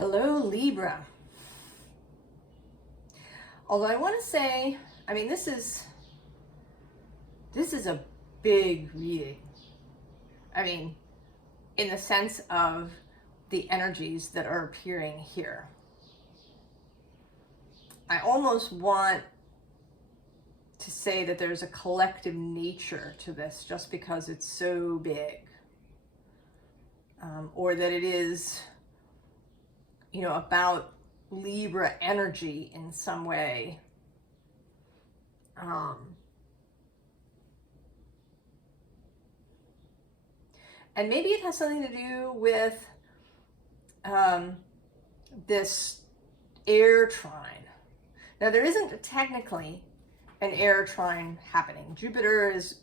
Hello, Libra. Although I want to say, I mean, this is a big reading. I mean, in the sense of the energies that are appearing here. I almost want to say that there's a collective nature to this just because it's so big. Or that it is, you know, about Libra energy in some way. And maybe it has something to do with this air trine. Now, there isn't technically an air trine happening. Jupiter is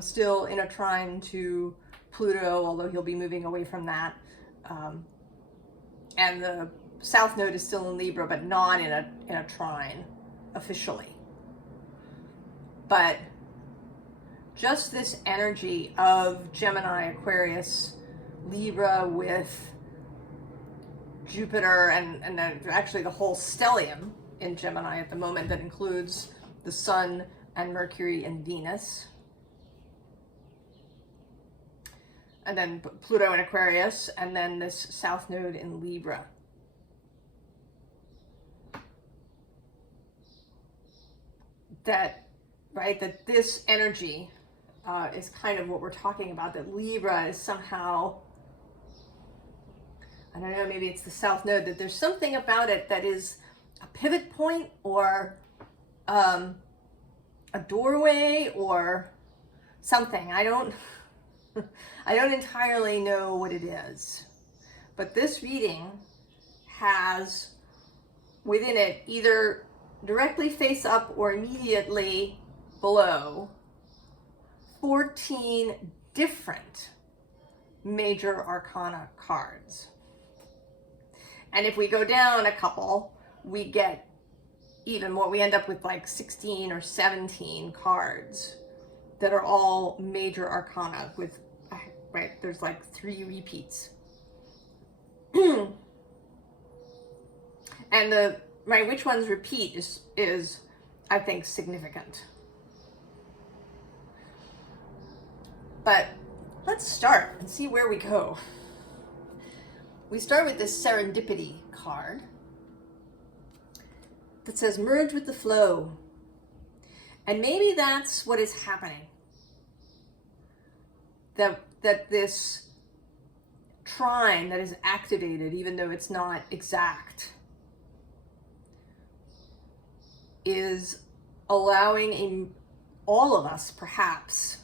still in a trine to Pluto, although he'll be moving away from that. And the South Node is still in Libra, but not in a trine officially. But just this energy of Gemini, Aquarius, Libra with Jupiter, and then actually the whole stellium in Gemini at the moment that includes the Sun and Mercury and Venus. And then Pluto in Aquarius, and then this South Node in Libra. That this energy is kind of what we're talking about, that Libra is somehow, I don't know, maybe it's the South Node, that there's something about it that is a pivot point or a doorway or something. I don't entirely know what it is, but this reading has within it, either directly face up or immediately below, 14 different major arcana cards. And if we go down a couple, we get even more. We end up with like 16 or 17 cards that are all major arcana with, right, there's like 3 repeats. And which ones repeat is I think significant. But let's start and see where we go. We start with this serendipity card that says merge with the flow. And maybe that's what is happening. That this trine that is activated, even though it's not exact, is allowing all of us, perhaps,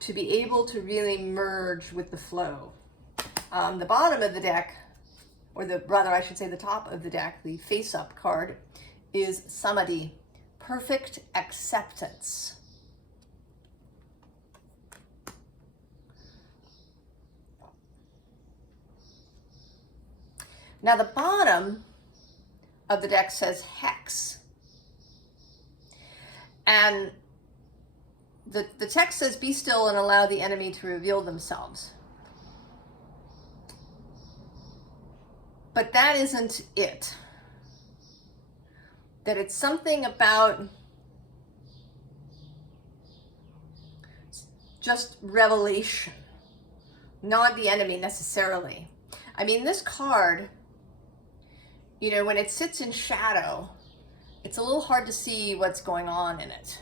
to be able to really merge with the flow. The bottom of the deck, or rather I should say the top of the deck, the face-up card, is Samadhi, perfect acceptance. Now the bottom of the deck says Hex. And the text says, be still and allow the enemy to reveal themselves. But that isn't it. That it's something about just revelation, not the enemy necessarily. I mean, this card, you know, when it sits in shadow, it's a little hard to see what's going on in it.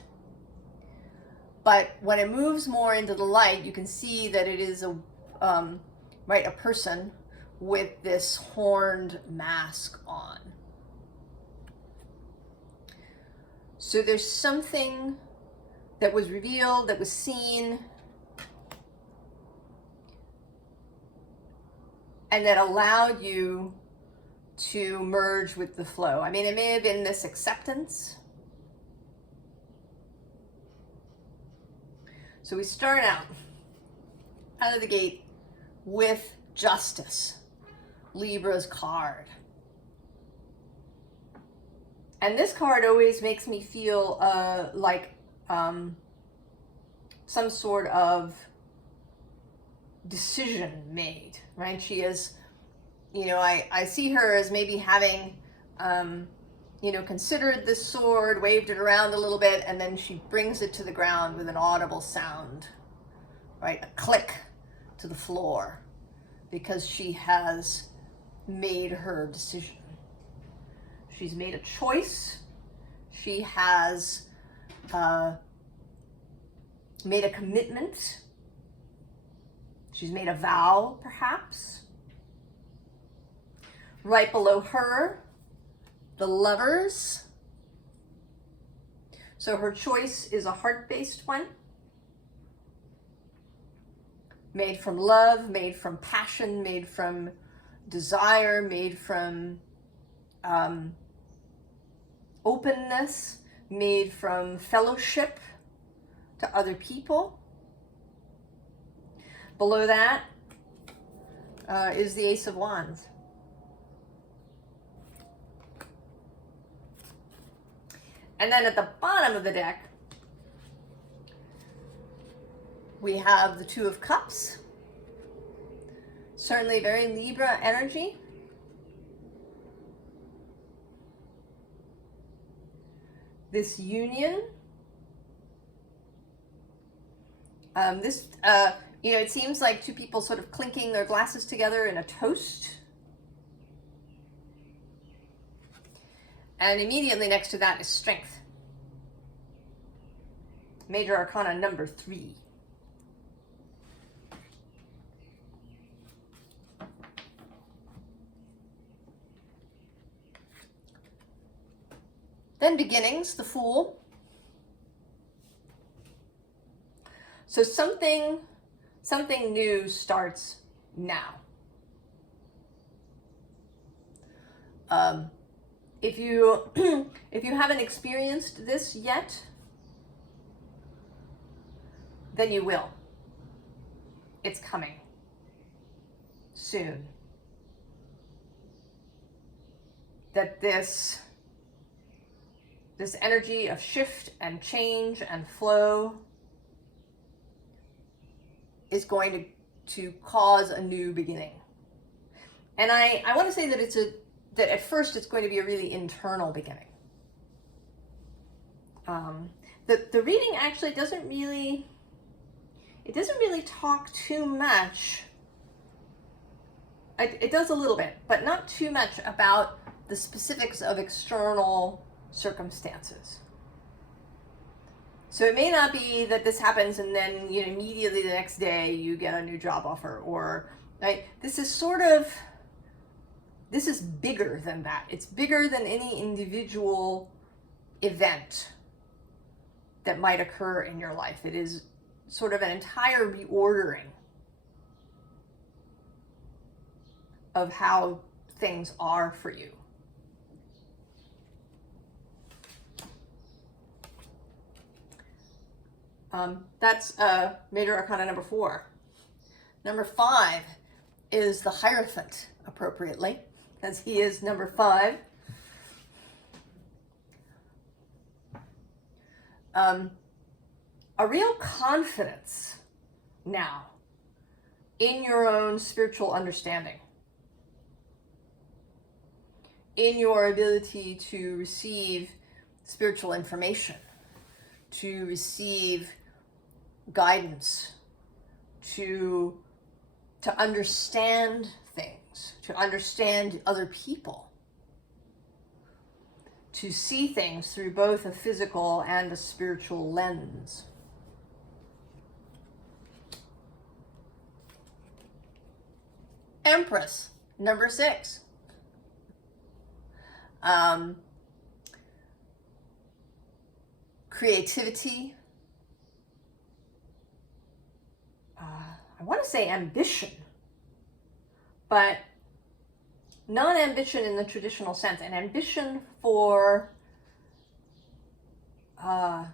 But when it moves more into the light, you can see that it is a person with this horned mask on. So there's something that was revealed, that was seen, and that allowed you to merge with the flow. I mean, it may have been this acceptance. So we start out of the gate with Justice, Libra's card. And this card always makes me feel like some sort of decision made, right? She is, you know, I see her as maybe having, you know, considered this sword, waved it around a little bit, and then she brings it to the ground with an audible sound, right? A click to the floor, because she has made her decision. She's made a choice. She has made a commitment. She's made a vow, perhaps. Right below her, the Lovers. So her choice is a heart-based one. Made from love, made from passion, made from desire, made from openness, made from fellowship to other people. Below that is the Ace of Wands. And then at the bottom of the deck, we have the Two of Cups. Certainly very Libra energy. This union. You know, it seems like two people sort of clinking their glasses together in a toast. And immediately next to that is Strength. Major Arcana number 3. Then Beginnings, the Fool. So something new starts now. If you haven't experienced this yet, then you will. It's coming soon. That this energy of shift and change and flow is going to cause a new beginning. And I want to say that that at first it's going to be a really internal beginning. The reading actually doesn't really talk too much. It does a little bit, but not too much about the specifics of external circumstances. So it may not be that this happens and then, you know, immediately the next day you get a new job offer, or right? This is bigger than that. It's bigger than any individual event that might occur in your life. It is sort of an entire reordering of how things are for you. That's Major Arcana number 4. Number 5 is the Hierophant, appropriately, as he is number 5. A real confidence now in your own spiritual understanding, in your ability to receive spiritual information, to receive guidance, to understand things, to understand other people, to see things through both a physical and a spiritual lens. Empress, number 6. Creativity. I want to say ambition, but not ambition in the traditional sense, an ambition for a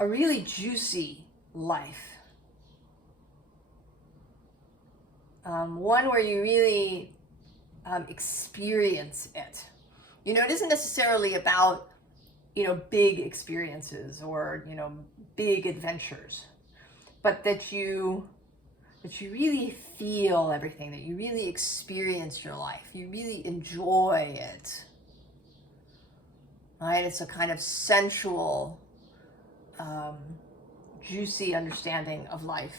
really juicy life. One where you really experience it. You know, it isn't necessarily about, you know, big experiences or, you know, big adventures, but that you really feel everything, that you really experience your life, you really enjoy it, right? It's a kind of sensual, juicy understanding of life.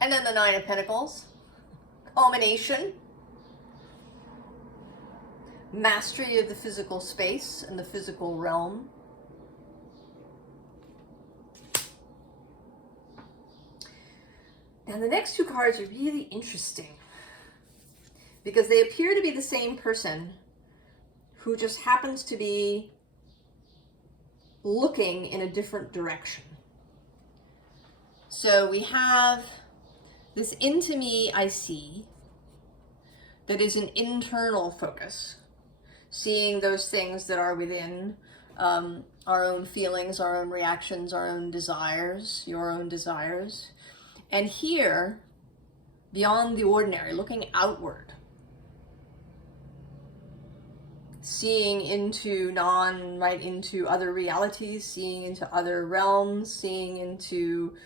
And then the Nine of Pentacles, culmination, mastery of the physical space and the physical realm. Now the next two cards are really interesting because they appear to be the same person who just happens to be looking in a different direction. So we have this into me I see that is an internal focus, seeing those things that are within our own feelings, our own reactions, our own desires, your own desires. And here, beyond the ordinary, looking outward, seeing into into other realities, seeing into other realms, seeing into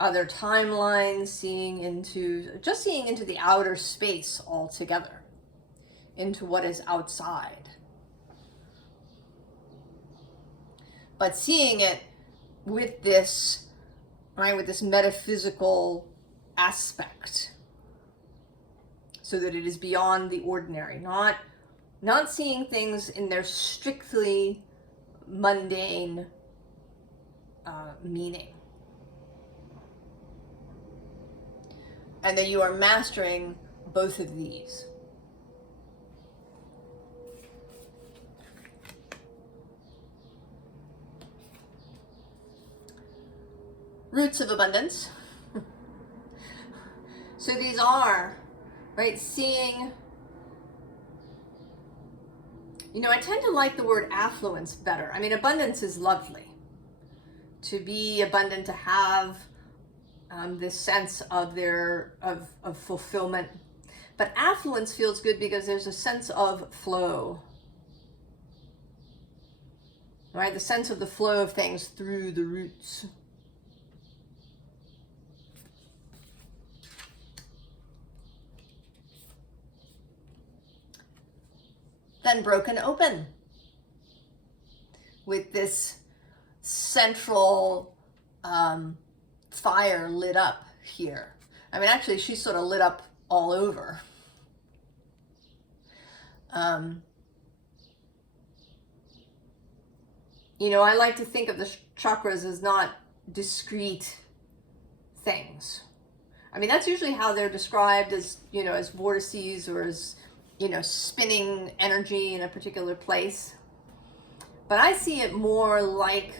other timelines, seeing into the outer space altogether, into what is outside. But seeing it with this, right, with this metaphysical aspect, so that it is beyond the ordinary, not seeing things in their strictly mundane meaning. And that you are mastering both of these. Roots of abundance. So these are, right, seeing, I tend to like the word affluence better. I mean, abundance is lovely. To be abundant, to have this sense of of fulfillment. But affluence feels good because there's a sense of flow. Right? The sense of the flow of things through the roots. Then broken open with this central fire lit up here. I mean, actually, she's sort of lit up all over. I like to think of the chakras as not discrete things. I mean, that's usually how they're described, as, as vortices or as, spinning energy in a particular place. But I see it more like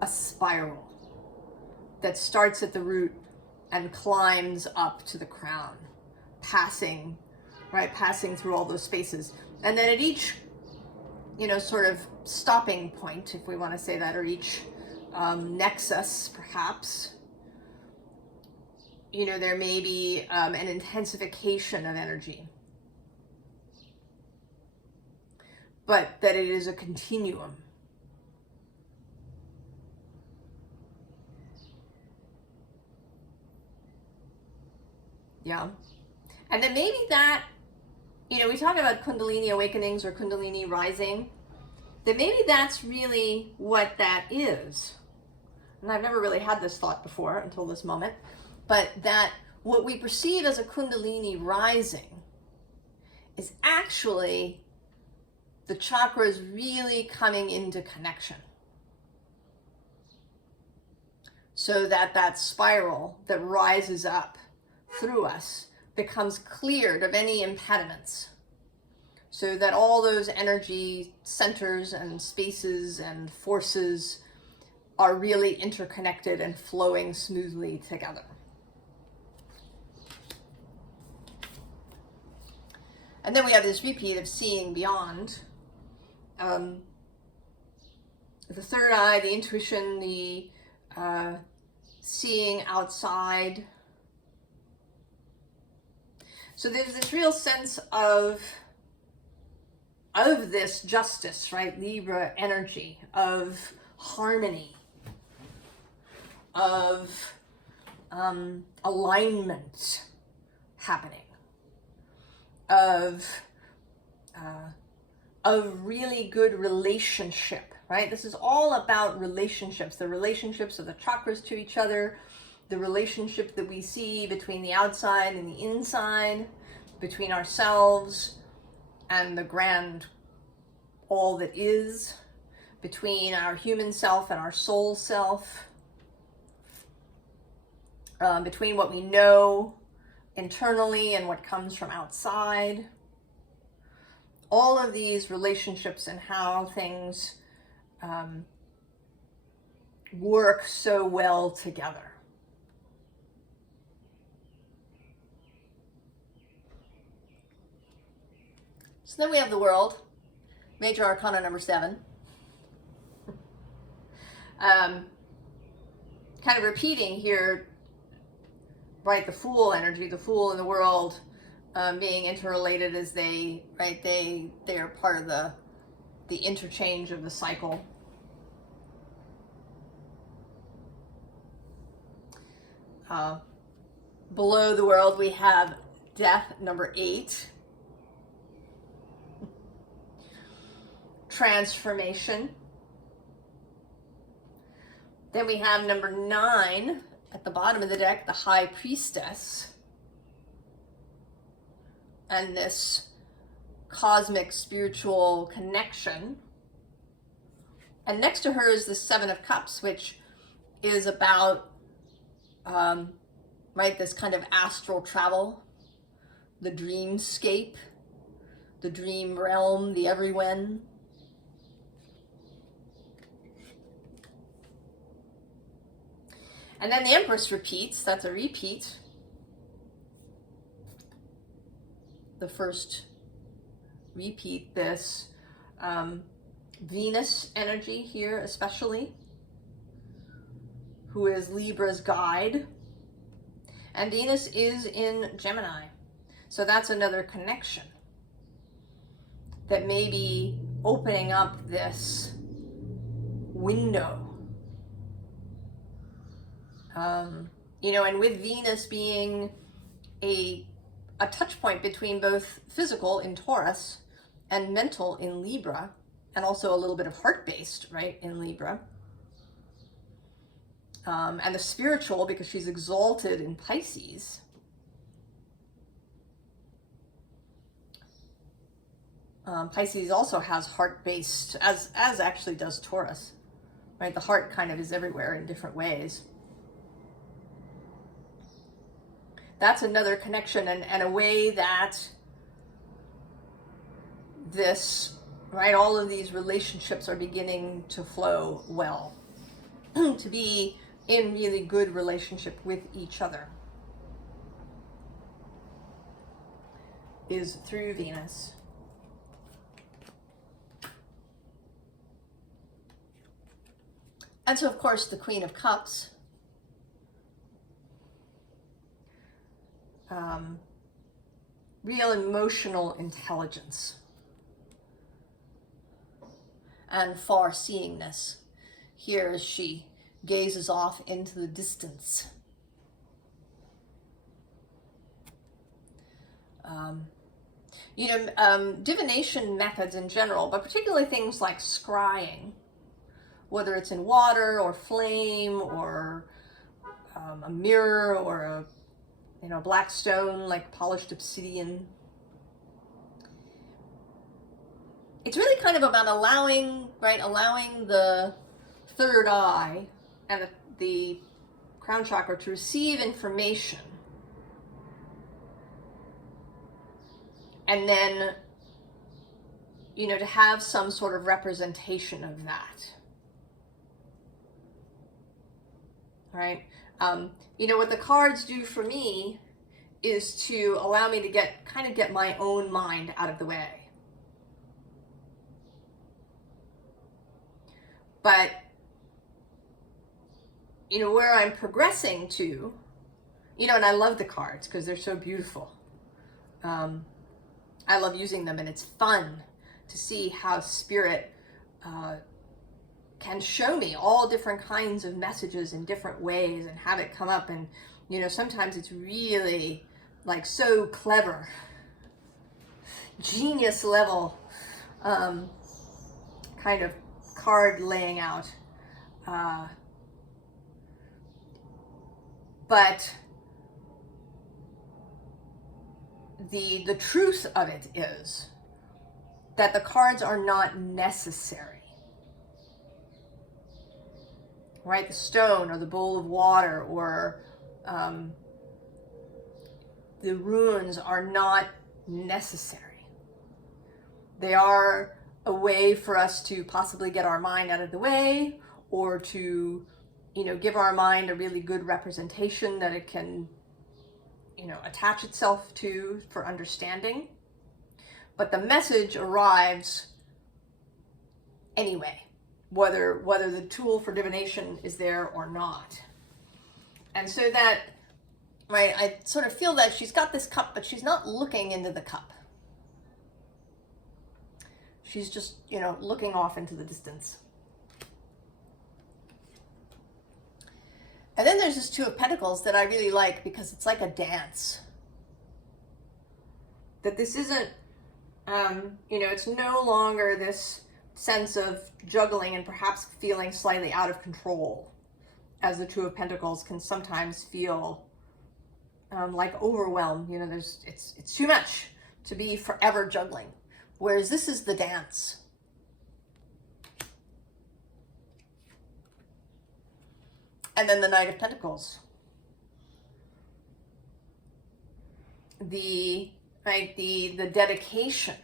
a spiral that starts at the root and climbs up to the crown, passing through all those spaces. And then at each, sort of stopping point, if we want to say that, or each nexus, perhaps, there may be an intensification of energy. But that it is a continuum. Yeah. And then maybe that, we talk about Kundalini awakenings or Kundalini rising, that maybe that's really what that is. And I've never really had this thought before until this moment, but that what we perceive as a Kundalini rising is actually the chakras really coming into connection. So that spiral that rises up through us becomes cleared of any impediments. So that all those energy centers and spaces and forces are really interconnected and flowing smoothly together. And then we have this repeat of seeing beyond. The third eye, the intuition, the seeing outside. So there's this real sense of of this justice, right? Libra energy of harmony, of alignment happening, of a really good relationship, right? This is all about relationships, the relationships of the chakras to each other, the relationship that we see between the outside and the inside, between ourselves and the grand all that is, between our human self and our soul self, between what we know internally and what comes from outside. All of these relationships and how things work so well together. So then we have the world, major arcana number 7. Kind of repeating here, right, the Fool energy, the Fool and the world being interrelated as they, right, they are part of the interchange of the cycle. Below the world we have death, number 8. Transformation. Then we have number 9 at the bottom of the deck, the High Priestess. And this cosmic spiritual connection. And next to her is the 7 of Cups, which is about right, this kind of astral travel, the dreamscape, the dream realm, the everywhen. And then the Empress repeats, that's a repeat. The first repeat, this Venus energy here especially, who is Libra's guide. And Venus is in Gemini. So that's another connection that may be opening up this window. You know, and with Venus being a touch point between both physical in Taurus and mental in Libra, and also a little bit of heart-based, right, in Libra. And the spiritual, because she's exalted in Pisces. Pisces also has heart-based, as actually does Taurus, right? The heart kind of is everywhere in different ways. That's another connection and a way that this, right, all of these relationships are beginning to flow well, to be in really good relationship with each other, is through Venus. And so, of course, the Queen of Cups, real emotional intelligence and far-seeingness. Here as she gazes off into the distance. You know, divination methods in general, but particularly things like scrying, whether it's in water or flame or a mirror or a, you know, black stone like polished obsidian. It's really kind of about allowing, right, allowing the third eye and the crown chakra to receive information, and then, you know, to have some sort of representation of that, right? You know, what the cards do for me is to allow me to get my own mind out of the way. But, you know, where I'm progressing to, you know, and I love the cards because they're so beautiful. I love using them, and it's fun to see how Spirit can show me all different kinds of messages in different ways and have it come up. And, you know, sometimes it's really like so clever, genius level kind of card laying out. But the truth of it is that the cards are not necessary, right? The stone or the bowl of water or the runes are not necessary. They are a way for us to possibly get our mind out of the way, or to, you know, give our mind a really good representation that it can, you know, attach itself to for understanding. But the message arrives anyway, whether the tool for divination is there or not. And so that, right, I sort of feel that she's got this cup, but she's not looking into the cup. She's just, you know, looking off into the distance. And then there's this Two of Pentacles that I really like, because it's like a dance. That this isn't, you know, it's no longer this sense of juggling and perhaps feeling slightly out of control, as the Two of Pentacles can sometimes feel like overwhelmed. You know, it's too much to be forever juggling. Whereas this is the dance. And then the Knight of Pentacles. The dedication.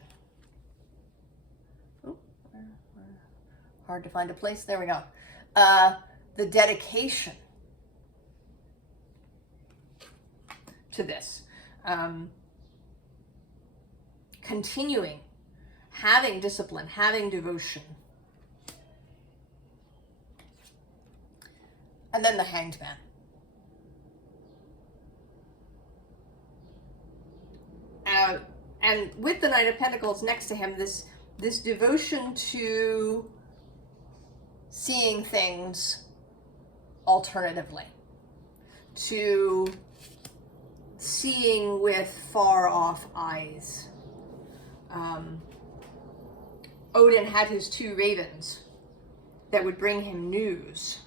Ooh, hard to find a place. There we go. The dedication to this. Continuing. Having discipline, having devotion. And then the Hanged Man. And with the Knight of Pentacles next to him, this devotion to seeing things alternatively, to seeing with far off eyes. Odin had his 2 ravens that would bring him news.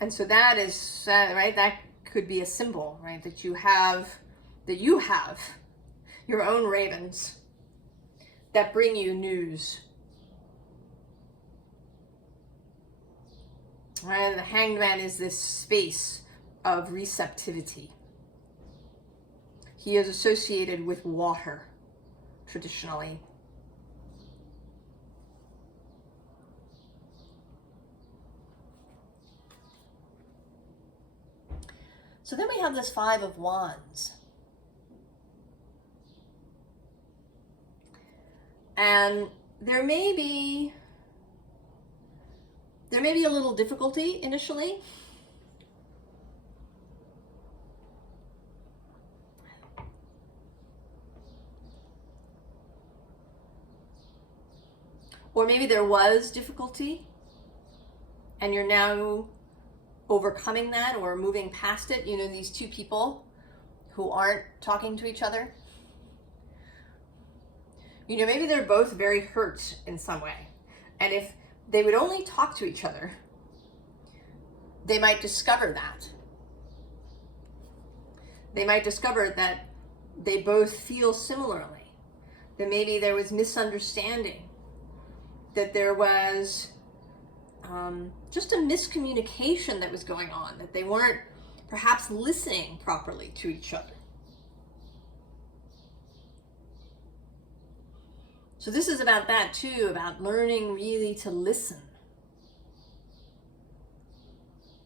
And so that is, right, that could be a symbol, right, that you have your own ravens that bring you news. Right, the Hanged Man is this space of receptivity. He is associated with water, traditionally. So then we have this 5 of Wands. And there may be a little difficulty initially. Or maybe there was difficulty and you're now overcoming that or moving past it. You know, these 2 people who aren't talking to each other. You know, maybe they're both very hurt in some way. And if they would only talk to each other, they might discover that. They might discover that they both feel similarly. That maybe there was misunderstanding. That there was just a miscommunication that was going on, that they weren't perhaps listening properly to each other. So this is about that too, about learning really to listen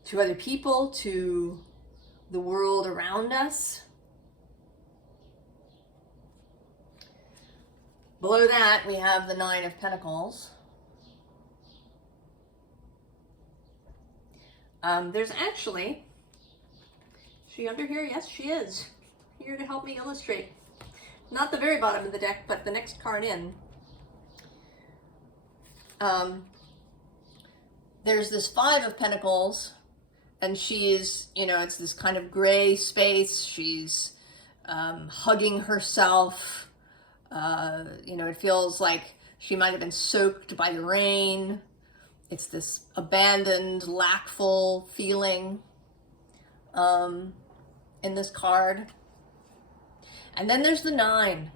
to other people, to the world around us. Below that, we have the 9 of Pentacles. There's actually, is she under here? Yes, she is. Here to help me illustrate. not the very bottom of the deck, but the next card in. There's this Five of Pentacles, and she's, you know, it's this kind of gray space. She's hugging herself. You know, it feels like she might have been soaked by the rain. It's this abandoned, lackful feeling in this card. And then there's the Nine.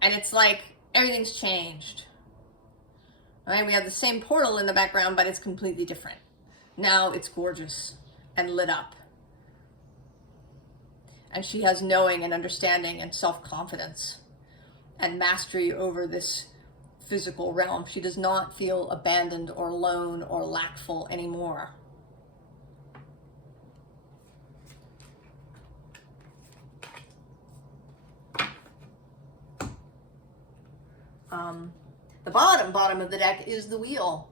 And it's like everything's changed. Right? We have the same portal in the background, but it's completely different. Now it's gorgeous and lit up. And she has knowing and understanding and self-confidence and mastery over this physical realm. She does not feel abandoned or alone or lackful anymore. The bottom of the deck is the Wheel.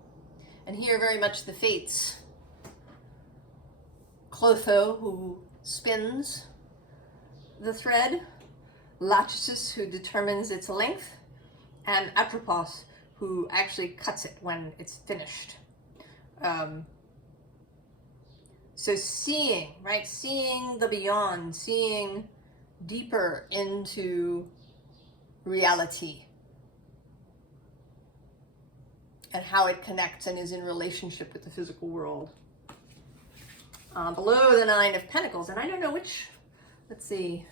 And here very much the Fates. Clotho, who spins the thread. Lachesis, who determines its length. And Atropos, who actually cuts it when it's finished. So seeing, right? Seeing the beyond, seeing deeper into reality. And how it connects and is in relationship with the physical world. Below the Nine of Pentacles, and I don't know which, let's see,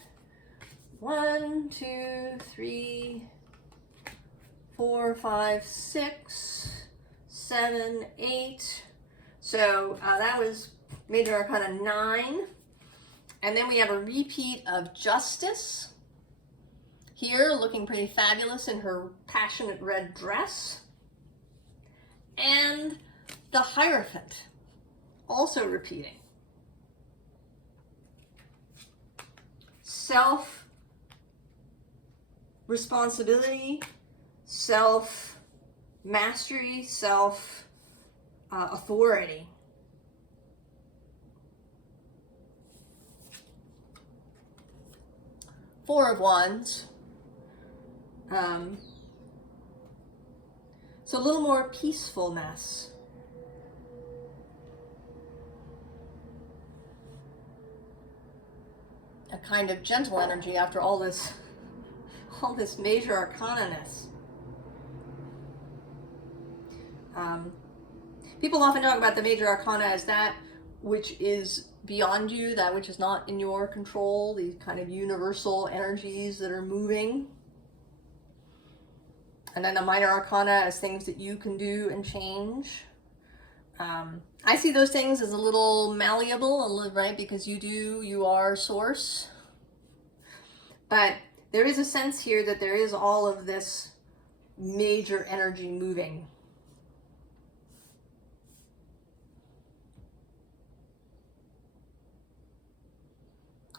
1, 2, 3, 4, 5, 6, 7, 8. So that was Major Arcana 9. And then we have a repeat of Justice. Here, looking pretty fabulous in her passionate red dress. And the Hierophant, also repeating. Self-responsibility, self-mastery, self-authority. Four of Wands. So a little more peacefulness. A kind of gentle energy after all this major arcana-ness. People often talk about the major arcana as that which is beyond you, that which is not in your control, these kind of universal energies that are moving. And then the minor arcana as things that you can do and change. I see those things as a little malleable, right? Because you are source. But there is a sense here that there is all of this major energy moving.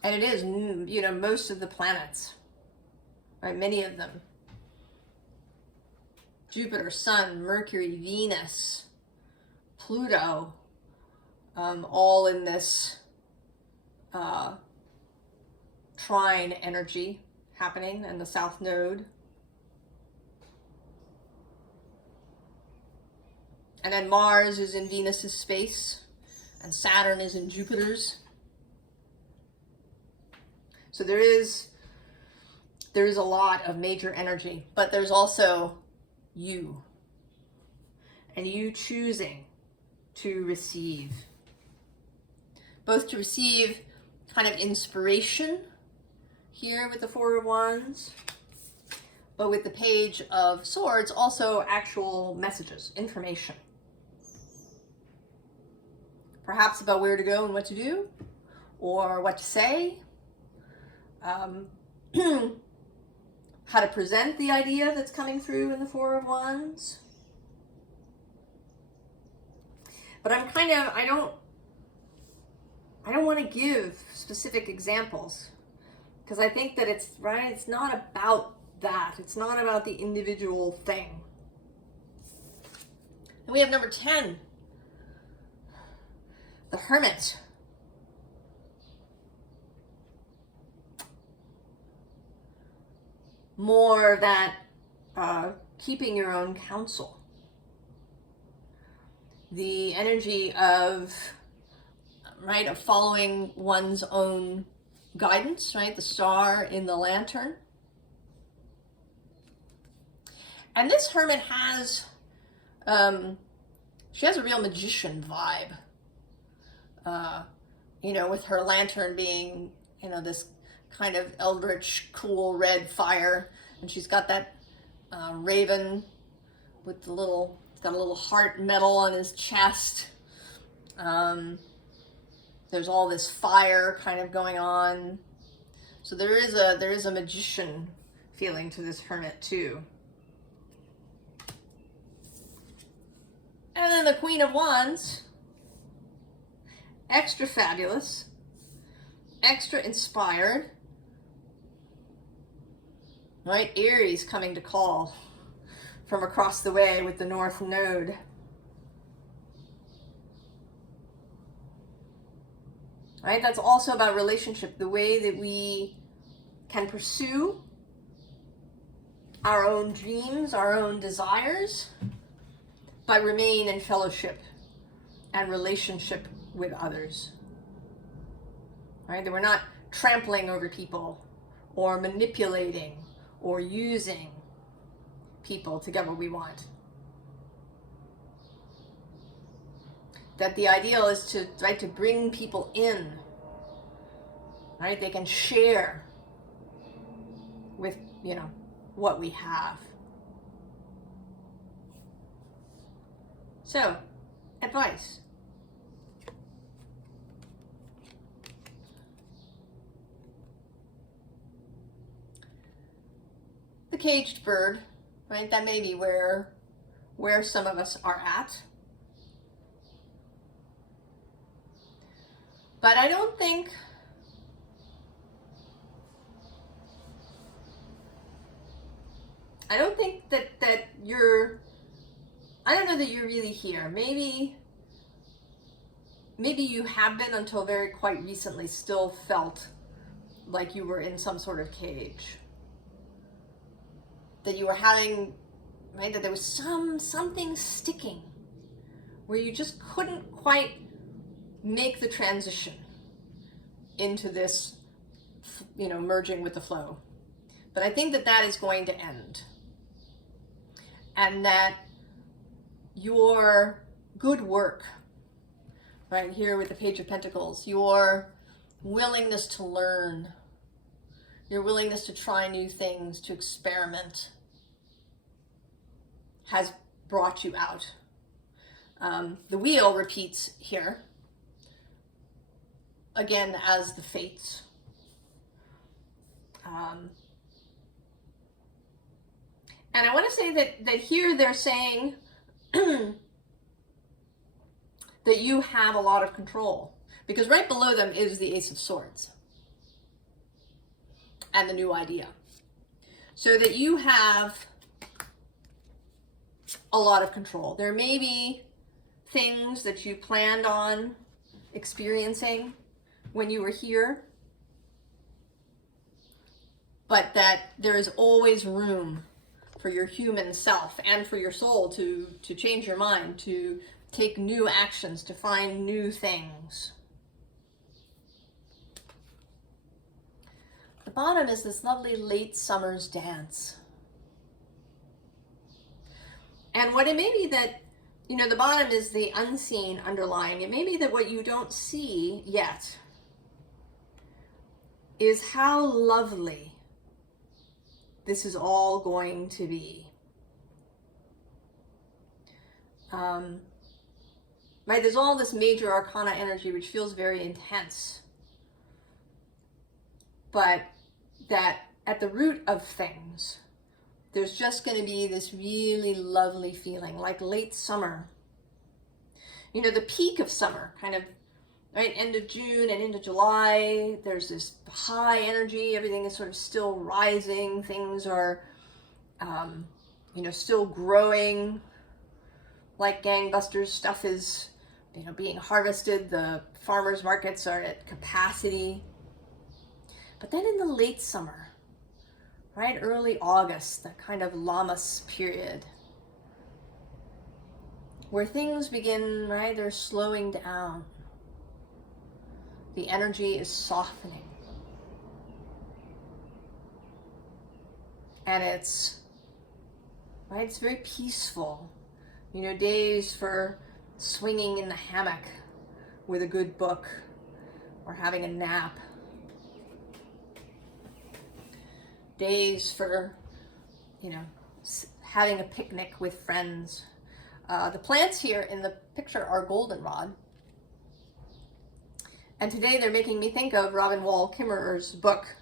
And it is, you know, most of the planets, right? Many of them. Jupiter, Sun, Mercury, Venus, Pluto, all in this trine energy happening in the South Node. And then Mars is in Venus's space, and Saturn is in Jupiter's. So there is a lot of major energy, but there's also you, and you choosing to receive, both to receive kind of inspiration here with the Four of Wands, but with the Page of Swords also actual messages, information, perhaps about where to go and what to do or what to say, how to present the idea that's coming through in the Four of Wands. But I don't want to give specific examples because I think that it's not about that. It's not about the individual thing. And we have number 10, the Hermit. more that keeping your own counsel. The energy of, right, of following one's own guidance, right? The star in the lantern. And this hermit has, she has a real magician vibe. You know, with her lantern being, you know, this kind of eldritch, cool red fire. And she's got that raven with the little, it's got a little heart medal on his chest. There's all this fire kind of going on. So there is a magician feeling to this hermit too. And then the Queen of Wands, extra fabulous, extra inspired, right? Aries coming to call from across the way with the North Node. Right? That's also about relationship, the way that we can pursue our own dreams, our own desires, but remain in fellowship and relationship with others. Right? That we're not trampling over people or manipulating or using people to get what we want. That the ideal is to, right, to bring people in, right? They can share with, you know, what we have. So, advice. The caged bird, right? That may be where some of us are at. But I don't think that you're, I don't know that you're really here. Maybe you have been until very quite recently still felt like you were in some sort of cage. That you were having, right, that there was something sticking where you just couldn't quite make the transition into this, you know, merging with the flow. But I think that is going to end. And that your good work, right here with the Page of Pentacles, your willingness to learn, your willingness to try new things, to experiment, has brought you out. The wheel repeats here, again as the fates. And I want to say that here they're saying that you have a lot of control, because right below them is the Ace of Swords and the new idea. So that you have a lot of control. There may be things that you planned on experiencing when you were here, but that there is always room for your human self and for your soul to change your mind, to take new actions, to find new things. The bottom is this lovely late summer's dance. And what it may be that, you know, the bottom is the unseen underlying. It may be that what you don't see yet is how lovely this is all going to be. Right, there's all this major arcana energy which feels very intense. But that at the root of things, there's just going to be this really lovely feeling, like late summer. You know, the peak of summer, kind of, right, end of June and into July, there's this high energy, everything is sort of still rising, things are, you know, still growing like gangbusters, stuff is, you know, being harvested, the farmers markets are at capacity. But then in the late summer, right? Early August, that kind of Lammas period, where things begin, right? They're slowing down. The energy is softening. And it's, right? It's very peaceful. You know, days for swinging in the hammock with a good book or having a nap. Days for, you know, having a picnic with friends. The plants here in the picture are goldenrod. And today they're making me think of Robin Wall Kimmerer's book,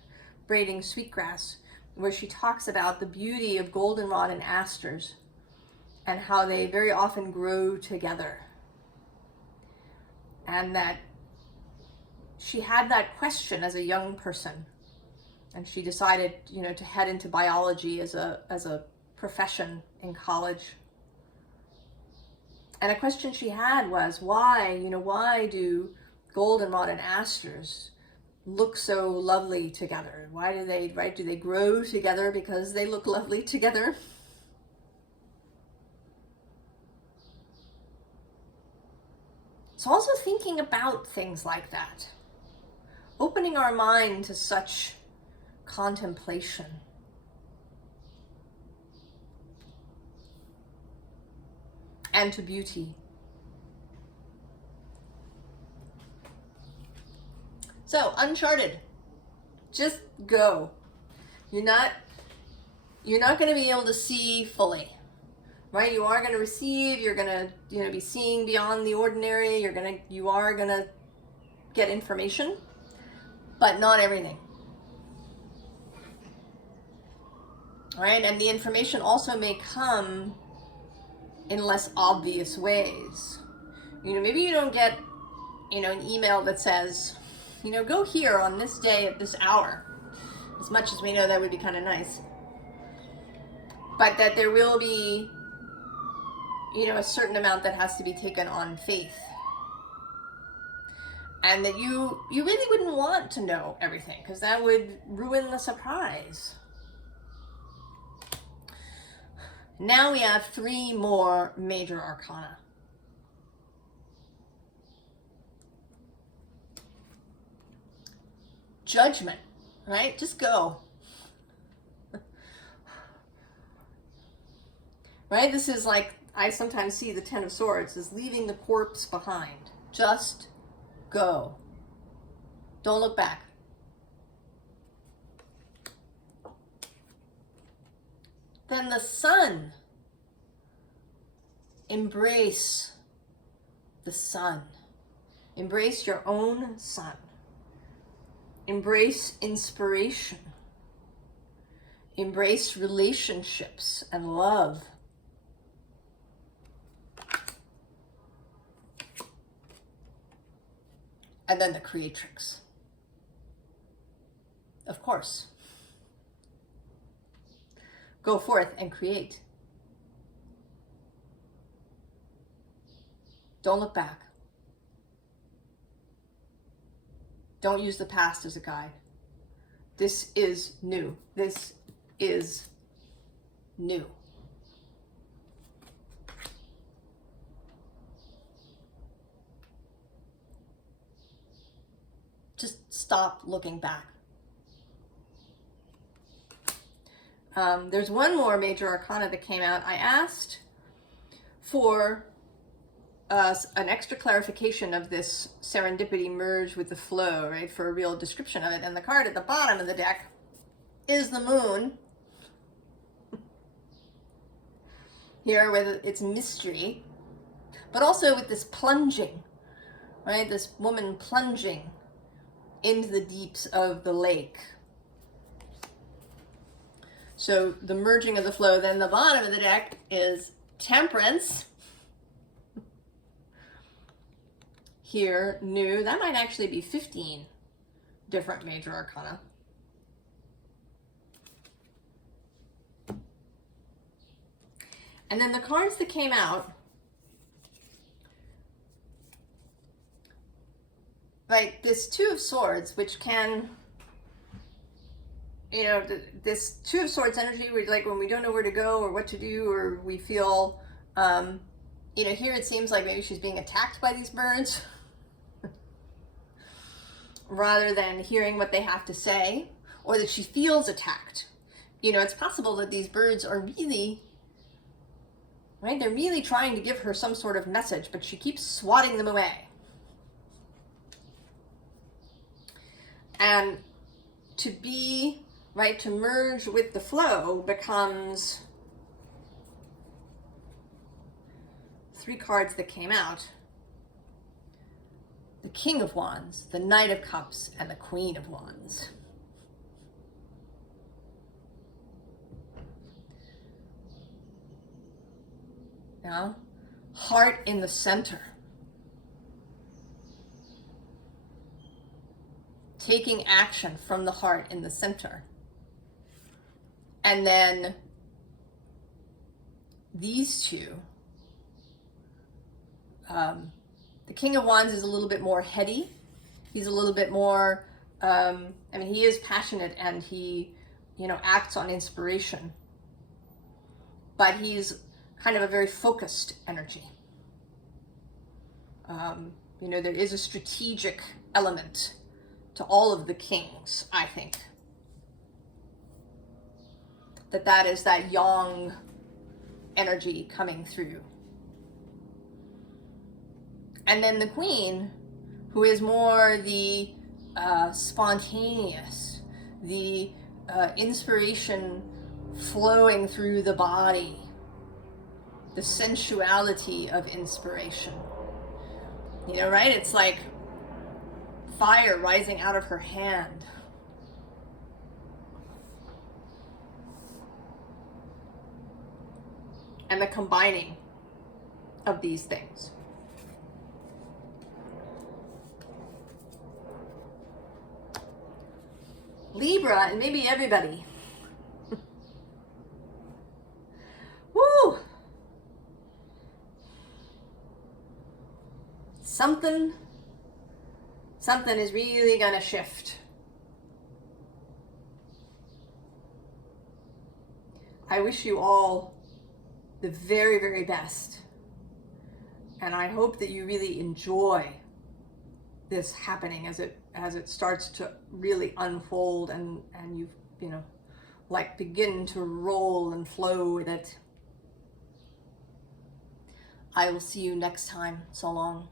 Braiding Sweetgrass, where she talks about the beauty of goldenrod and asters and how they very often grow together. And that she had that question as a young person, and she decided, you know, to head into biology as a profession in college. And a question she had was, why, you know, why do goldenrod and asters look so lovely together? Why do they, right, do they grow together because they look lovely together? So also thinking about things like that, opening our mind to such contemplation. And to beauty. So, Uncharted. Just go. You're not going to be able to see fully. Right? You are going to receive, you're going to, you know, be seeing beyond the ordinary, you are going to get information, but not everything. All right? And the information also may come in less obvious ways. You know, maybe you don't get, you know, an email that says, you know, go here on this day at this hour. As much as we know that would be kind of nice. But that there will be, you know, a certain amount that has to be taken on faith. And that you really wouldn't want to know everything, because that would ruin the surprise. Now we have 3 more major arcana. Judgment, right? Just go. Right? This is like, I sometimes see the 10 of Swords as leaving the corpse behind. Just go. Don't look back. Then the Sun. Embrace the sun. Embrace your own sun. Embrace inspiration. Embrace relationships and love. And then the Creatrix. Of course. Go forth and create. Don't look back. Don't use the past as a guide. This is new. This is new. Just stop looking back. There's one more major arcana that came out. I asked for an extra clarification of this serendipity merge with the flow, right, for a real description of it. And the card at the bottom of the deck is the moon. Here with its mystery, but also with this plunging, right, this woman plunging into the deeps of the lake. So the merging of the flow. Then the bottom of the deck is Temperance. Here, new. That might actually be 15 different major arcana. And then the cards that came out, right, this Two of Swords, which can you know, this Two of Swords energy, where like when we don't know where to go or what to do, or we feel, you know, here it seems like maybe she's being attacked by these birds rather than hearing what they have to say, or that she feels attacked. You know, it's possible that these birds are really, right? They're really trying to give her some sort of message, but she keeps swatting them away. And to be, right, to merge with the flow becomes 3 cards that came out. The King of Wands, the Knight of Cups, and the Queen of Wands. Now, heart in the center. Taking action from the heart in the center. And then these two, the King of Wands is a little bit more heady. He's a little bit more, I mean, he is passionate and he, you know, acts on inspiration. But he's kind of a very focused energy. You know, there is a strategic element to all of the kings, I think. That is that yang energy coming through. And then the Queen, who is more the spontaneous, the inspiration flowing through the body, the sensuality of inspiration. You know, right? It's like fire rising out of her hand. And the combining of these things. Libra, and maybe everybody. Woo! Something is really gonna shift. I wish you all the very, very best. And I hope that you really enjoy this happening as it starts to really unfold and you know, like begin to roll and flow with it. I will see you next time. So long.